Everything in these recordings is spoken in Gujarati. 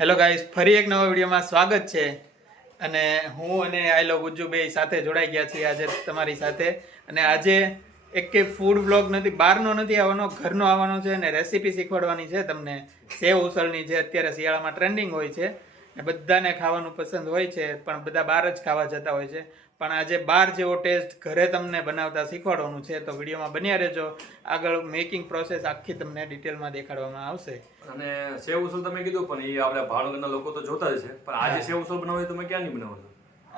હેલો ગાઈસ, ફરી એક નવા વિડીયોમાં સ્વાગત છે. અને હું અને આઈ લવ ગુજ્જુ બે સાથે જોડાઈ ગયા છીએ આજે તમારી સાથે. અને આજે એક ફૂડ બ્લોગ નથી, બહારનો નથી આવવાનો, ઘરનો આવવાનો છે અને રેસીપી શીખવાડવાની છે તમને. સેવ ઉસળની જે અત્યારે શિયાળામાં ટ્રેન્ડિંગ હોય છે ને બધાને ખાવાનું પસંદ હોય છે, પણ બધા બહાર જ ખાવા જતા હોય છે. પણ આજે બહાર જેવો ટેસ્ટ ઘરે તમને બનાવતા શીખવાડવાનું છે, તો વિડીયોમાં બન્યા રહેજો. આગળ મેકિંગ પ્રોસેસ આખી તમને ડિટેલમાં દેખાડવામાં આવશે. અને સેવ ઉસળ તમે કીધું, પણ એ આપણે ભાવનગરના લોકો તો જોતા જ છે, પણ આજે સેવ ઉસળ બનાવો હોય તો તમે ક્યાંની બનાવો છો?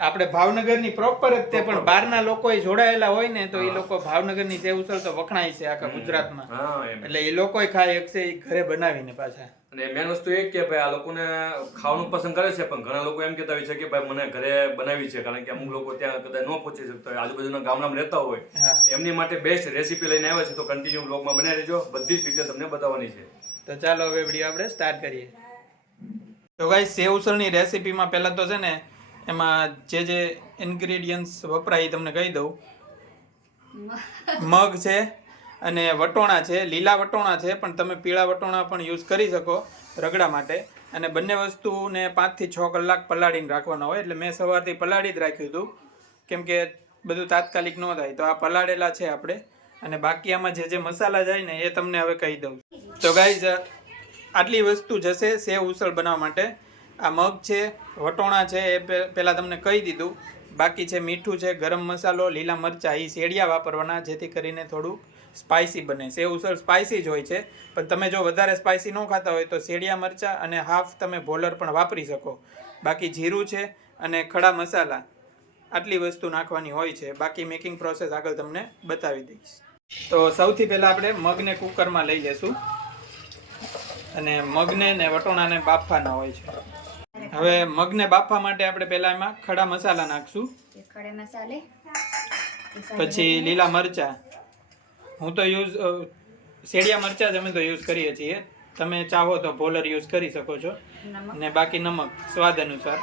આપણે ભાવનગરની પ્રોપર જ તે, પણ બહારના લોકો જોડાયેલા હોય ને તો એ લોકો ભાવનગરની સેવ ઉસળ તો વખણાય છે આખા ગુજરાતમાં. એટલે એ લોકો ખાય એકસે ઘરે બનાવીને પાછા. અને મેન વસ્તુ એ કે ભાઈ આ લોકોને ખાવાનું પસંદ કરે છે, પણ ઘણા લોકો એમ કહેતા હોય છે કે ભાઈ મને ઘરે બનાવી છે, કારણ કે અમુક લોકો ત્યાં કદાચ ન પહોંચી શકતા હોય, આજુબાજુના ગામડામાં રહેતા હોય, એમની માટે બેસ્ટ રેસીપી લઈને આવ્યા છે. તો કન્ટિન્યુ બ્લોગમાં બન્યા રહેજો, બધી જ ડિટેલ તમને બતાવવાની છે. તો ચાલો હવે વિડીયો આપણે સ્ટાર્ટ કરીએ. તો ગાઈસ, સેવ ઉસળની રેસીપીમાં પહેલાં તો છે ને એમાં જે ઇન્ગ્રેડિયન્ટ્સ વપરાય એ તમને કહી દઉં. મગ છે અને વટોણા છે, લીલા વટોણા છે, પણ તમે પીળા વટોણા પણ યુઝ કરી શકો રગડા માટે. અને બંને વસ્તુને 5 થી 6 કલાક પલાળીને રાખવાના હોય. એટલે મેં સવારથી પલાળી જ રાખ્યું હતું, કેમ કે બધું તાત્કાલિક ન થાય. તો આ પલાળેલા છે આપણે. અને બાકી આમાં જે મસાલા જાય ને એ તમને હવે કહી દઉં. તો ગાઈઝ, આટલી વસ્તુ જશે સેવ ઉસળ બનાવવા માટે. આ મગ છે, વટોણા છે, એ પહેલાં તમને કહી દીધું. બાકી છે મીઠું છે, ગરમ મસાલો, લીલા મરચાં, એ શેડિયા વાપરવાના, જેથી કરીને થોડું સ્પાઇસી બને. સેવ ઉસળ સ્પાઇસી જ હોય છે, પણ તમે જો વધારે સ્પાઇસી ન ખાતા હોય તો શેડિયા મરચાં અને હાફ તમે ભોલર પણ વાપરી શકો. બાકી જીરું છે અને ખડા મસાલા, આટલી વસ્તુ નાખવાની હોય છે. બાકી મેકિંગ પ્રોસેસ આગળ તમને બતાવી દઈશ. તો સૌથી પહેલાં આપણે મગને કુકરમાં લઈ લેશું અને મગને ને વટોણાને બાફવાના હોય છે. હવે મગને બાફવા માટે આપણે પહેલા એમાં ખડા મસાલા નાખશું. પછી લીલા મરચા, હું તો શેડિયા મરચા જ અમે તો યુઝ કરીએ છીએ. તમે ચાહો તો ભોલર યુઝ કરી શકો છો. અને બાકી નમક સ્વાદ અનુસાર.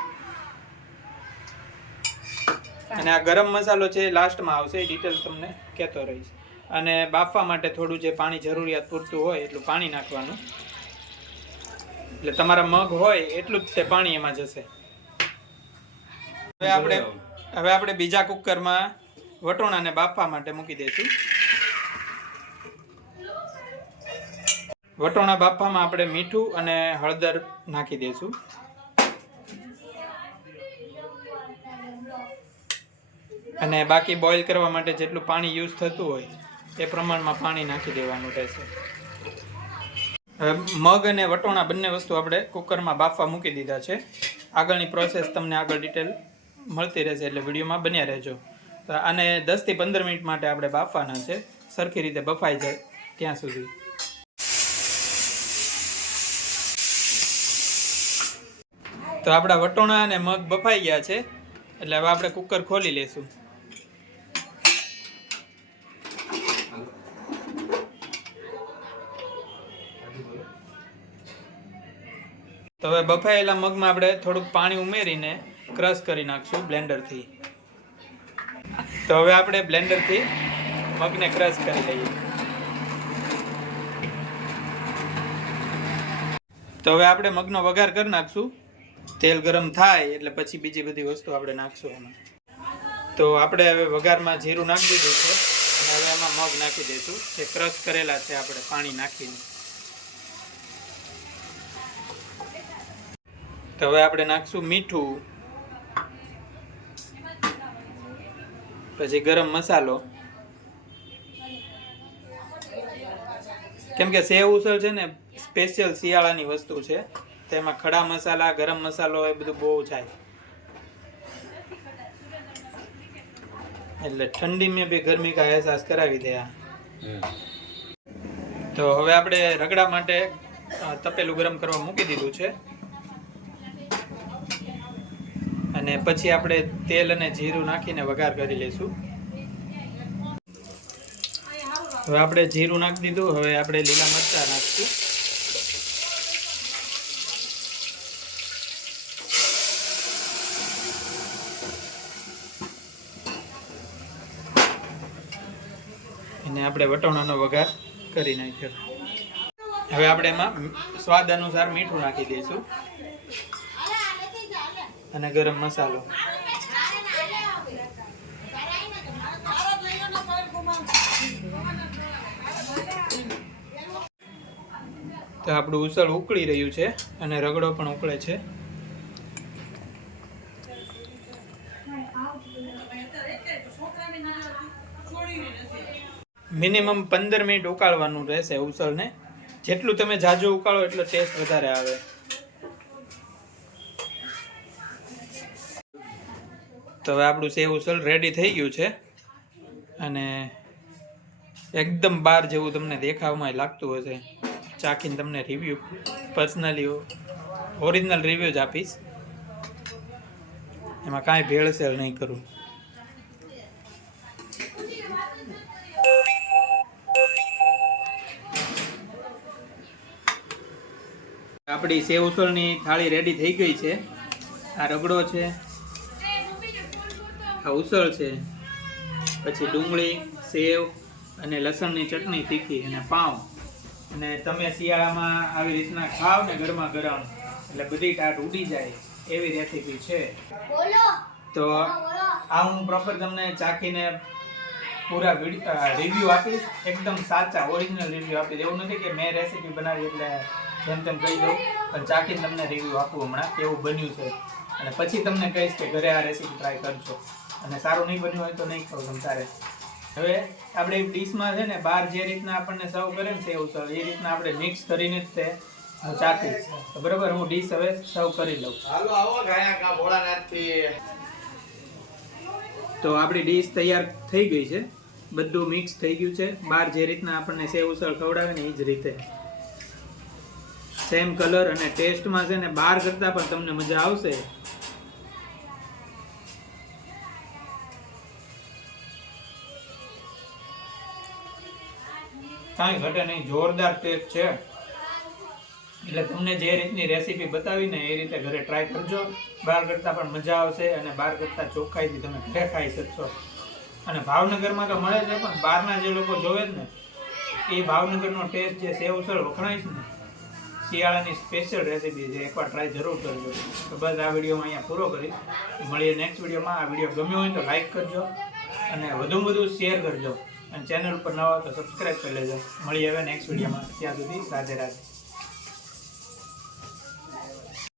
અને આ ગરમ મસાલો છે લાસ્ટમાં આવશે, એ ડિટેલ તમને કહેતો રહીશ. અને બાફવા માટે થોડું જે પાણી જરૂરિયાત પૂરતું હોય એટલું પાણી નાખવાનું. એટલે તમારા મગ હોય એટલું જ તે પાણી એમાં જશે. હવે આપણે બીજા કુકરમાં વટોણાને બાફવા માટે મૂકી દઈશું. વટોણા બાફવામાં આપણે મીઠું અને હળદર નાખી દઈશું. અને બાકી બોઇલ કરવા માટે જેટલું પાણી યુઝ થતું હોય એ પ્રમાણમાં પાણી નાખી દેવાનું રહેશે. હવે મગ અને વટોણા બંને વસ્તુ આપણે કુકરમાં બાફવા મૂકી દીધા છે. આગળની પ્રોસેસ તમને આગળ ડિટેલ મળતી રહેશે, એટલે વિડીયોમાં બન્યા રહેજો. તો આને 10 થી 15 મિનિટ માટે આપણે બાફવાના છે, સરખી રીતે બફાઈ જાય ત્યાં સુધી. તો આપણા વટોણા અને મગ બફાઈ ગયા છે, એટલે હવે આપણે કુકર ખોલી લેશું. તો હવે બફાયેલા મગમાં આપણે થોડુંક પાણી ઉમેરીને ક્રશ કરી નાખશું બ્લેન્ડરથી. તો હવે આપણે બ્લેન્ડરથી મગને ક્રશ કરી લઈએ. તો હવે આપણે મગનો વઘાર કરી નાખશું. તેલ ગરમ થાય એટલે પછી બીજી બધી વસ્તુ આપણે નાખશું એમાં. તો આપણે હવે વઘારમાં જીરું નાખી દીધું છે અને હવે એમાં મગ નાખી દઈશું, જે ક્રશ કરેલા છે આપણે પાણી નાખીને. તો હવે આપણે નાખશું મીઠું, પછી ગરમ મસાલો. કેમ કે સેવ ઉસળ છે ને સ્પેશિયલ શિયાળાની વસ્તુ છે, તેમાં ખડા મસાલા, ગરમ મસાલો એ બધું બહુ થાય. એટલે ઠંડી મેં ભી ગરમી કા અહેસાસ કરાવી દે. તો હવે આપણે રગડા માટે તપેલું ગરમ કરવા મૂકી દીધું છે. અને પછી આપણે તેલ અને જીરું નાખીને વઘાર કરી લઈશું. હવે આપણે જીરું નાખી દીધું. હવે આપણે લીલા મરચાં નાખીશું. અને આપણે વટોણાનો વઘાર કરી નાખ્યો. હવે આપણે એમાં સ્વાદ અનુસાર મીઠું નાખી દઈશું અને ગરમ મસાલો. તો આપણું ઉસળ ઉકળી રહ્યું છે અને રગડો પણ ઉકળે છે. મિનિમમ 15 મિનિટ ઉકાળવાનું રહેશે ઉસળને. જેટલું તમે જાજુ ઉકાળો એટલો ટેસ્ટ વધારે આવે. તો હવે આપણું સેવ ઉસળ રેડી થઈ ગયું છે અને એકદમ બાર જેવું તમને દેખાવમાં લાગતું હશે. ચાખીને તમને રિવ્યૂ પર્સનલી ઓરિજિનલ રિવ્યૂ જ આપીશ, એમાં કાંઈ ભેળસેળ નહીં કરું. આપણી સેવ ઉસળની થાળી રેડી થઈ ગઈ છે. આ રગડો છે, આ ઉસળ છે, પછી ડુંગળી, સેવ અને લસણની ચટણી તીખી અને પાઉં. અને તમે શિયાળામાં આવી રીતના ખાવ ને ગરમા ગરમ એટલે બધી ટાટ ઉડી જાય એવી રેસીપી છે. તો આ હું પ્રોપર તમને ચાખીને પૂરા રિવ્યૂ આપીશ, એકદમ સાચા ઓરિજિનલ રિવ્યૂ આપીશ. એવું નથી કે મેં રેસીપી બનાવી એટલે જેમ તેમ કહી દઉં, પણ ચાખીને તમને રિવ્યૂ આપું હમણાં કેવું બન્યું છે. અને પછી તમને કહીશ કે ઘરે આ રેસીપી ટ્રાય કરજો, અને સારું નહીં બન્યું હોય તો નહીં ખાવ તમ તારે. હવે આપણે ડીશમાં છે ને બહાર જે રીતના આપણને સર્વ કરે ને સેવ ઉસળ એ રીતના આપણે મિક્સ કરીને જ તે હું ચાખીશ. તો બરાબર, હું ડીશ હવે સર્વ કરી લઉં. તો આપણી ડીશ તૈયાર થઈ ગઈ છે, બધું મિક્સ થઈ ગયું છે. બહાર જે રીતના આપણને સેવ ઉસળ ખવડાવે ને એ જ રીતે સેમ કલર અને ટેસ્ટમાં છે ને બહાર કરતાં પણ તમને મજા આવશે. કાંઈ ઘટે નહીં, જોરદાર ટેસ્ટ છે. એટલે તમને જે રીતની રેસીપી બતાવી ને એ રીતે ઘરે ટ્રાય કરજો. બહાર કરતાં પણ મજા આવશે અને બહાર કરતાં ચોખ્ખાઈથી તમે ઘરે ખાઈ શકશો. અને ભાવનગરમાં તો મળે છે, પણ બહારના જે લોકો જોવે જ ને એ ભાવનગરનો ટેસ્ટ જે સેવ ઉસળ વખણાય છે ને શિયાળાની સ્પેશિયલ રેસીપી છે, એકવાર ટ્રાય જરૂર કરજો. તો બસ આ વિડીયોમાં અહીંયા પૂરો કરીશ. મળીએ નેક્સ્ટ વિડીયોમાં. આ વિડીયો ગમ્યો હોય તો લાઈક કરજો અને વધુમાં વધુ શેર કરજો, અને ચેનલ પર નવા તો સબસ્ક્રાઈબ કરી લેજો. મળીએ હવે નેક્સ્ટ વિડીયોમાં. ત્યાં સુધી રાધે રાધે.